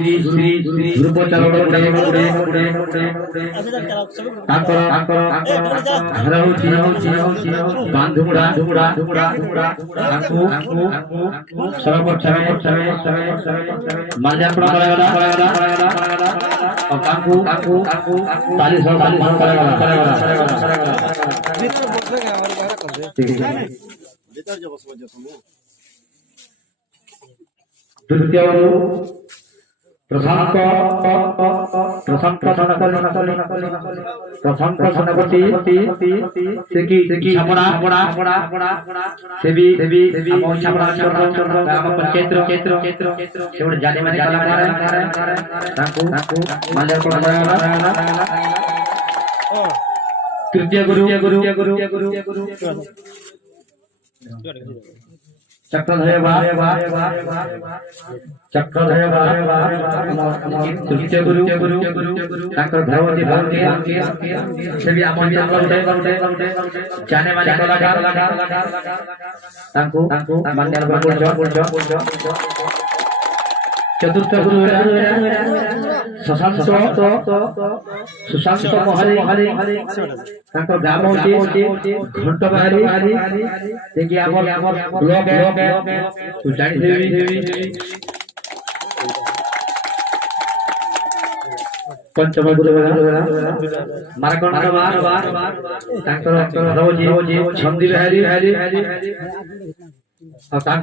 श्री ध्रुवचरण बांधुमुड़ा माल्यार्पण द्वितीय प्रशांत सेनापति सेकी छपड़ा सेवी छपड़ा पंचायत जाने माने कलाकार तृतीय गुरु चक्रधर तृतीय गुरु भगवती सभी जाने वाले कलाकार चतुर्थ गुरु सुशांत महरी ग्राम घंट बाहरी ब्लॉक पंचम गुरु मारकंड छंदी बिहारी तपन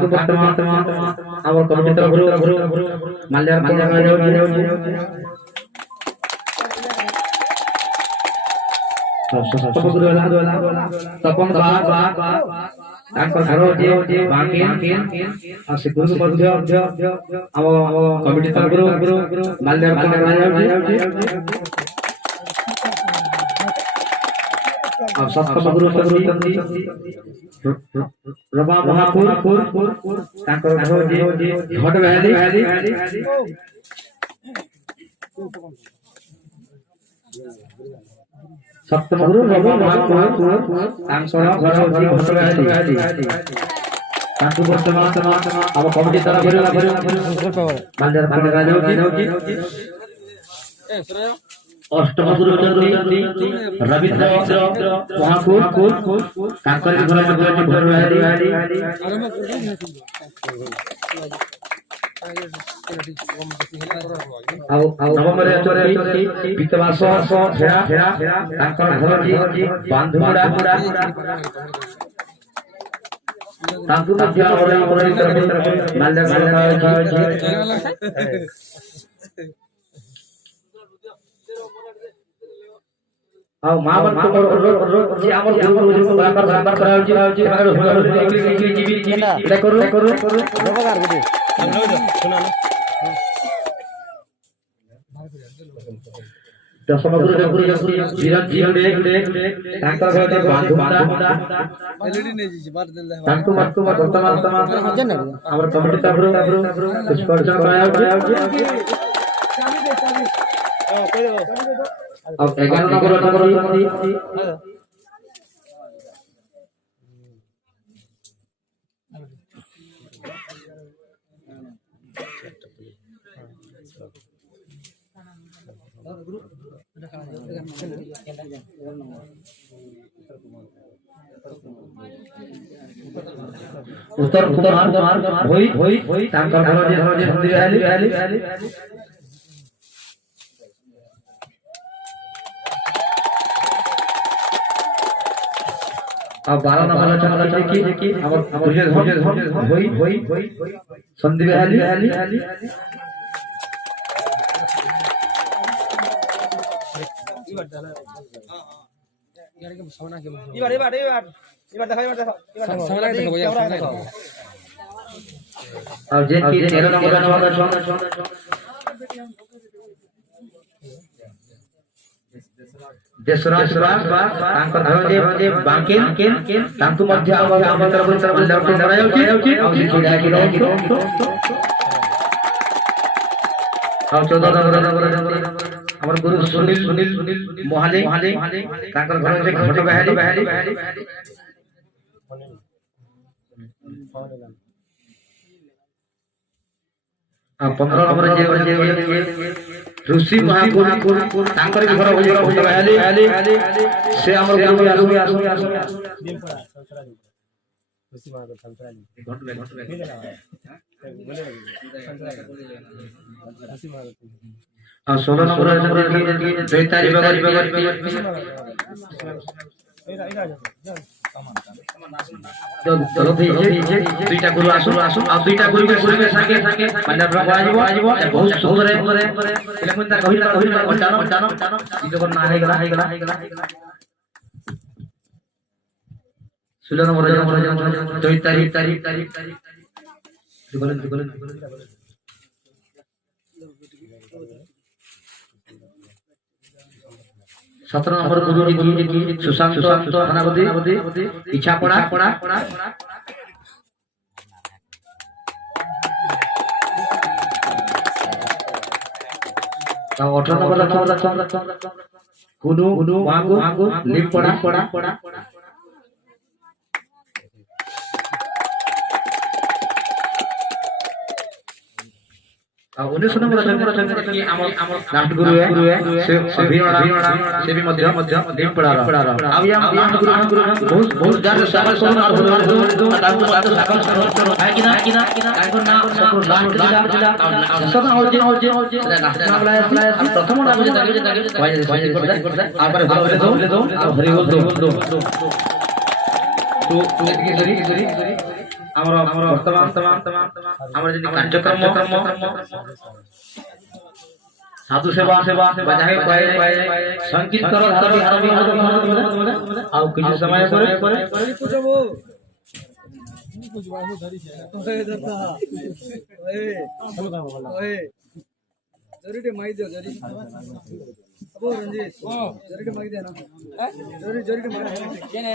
कमिटी सप्तम गुरु रबा महापुर घट बहाली सप्तम गुरु रबा महापुर कमिटी अष्टम गुरु रविंद्र महापुर दशम गुरु अब 11 नंबर उत्तर होई तांकर घर जे मंदिर आली अब 12 नंबर चला कि हमर होई संदीप आली और जे 13 नंबर देशराज तांकर घर जे बांकिन तांतु मध्य आमंत्रण और 14 नंबर हमर गुरु सुनील मोहाली तांकर घर जे घट बहाली 15 नंबर जे ऋषि महापुर तांकर भी घर होई आली से हमर गुरु आसु आ 16 नंबर दैतारी बगरी दुईटा गुरु आसु आ दुईटा गुरु के संगे माने आजिबो बहुत सुंदर है એટલે હું તા કહીલા ઓટાનો ઈતો ના હે ગલા 16 નંબર दैतारी बोलन 17 नंबर गुरु जी सुशांत थानापति इच्छा पड़ा 18 नंबर कुनु वांगु लिप पड़ा 19 नंबर की लास्ट गुरु है से अभिनव से भी मध्य दिन पड़ा रहा अब यहां गुरु बहुत ज्यादा सागर सोना और ताकू सागर है कि ना ताकू ना लास्ट जिला सब और जे नाम लाया प्रथम नाम जे ताकू करता आप ले दो हरि बोल दो तो इतनी हमरा वर्तमान तमाम हमर जे कार्यक्रम साधु सेवा बजाए संगीत करो तभी हरबी आ कुछ समय करे पूछबो धरी छे ओए जरीटे माई दे जरी अबो रंजीत जरीटे माई दे ना जरीटे माई केने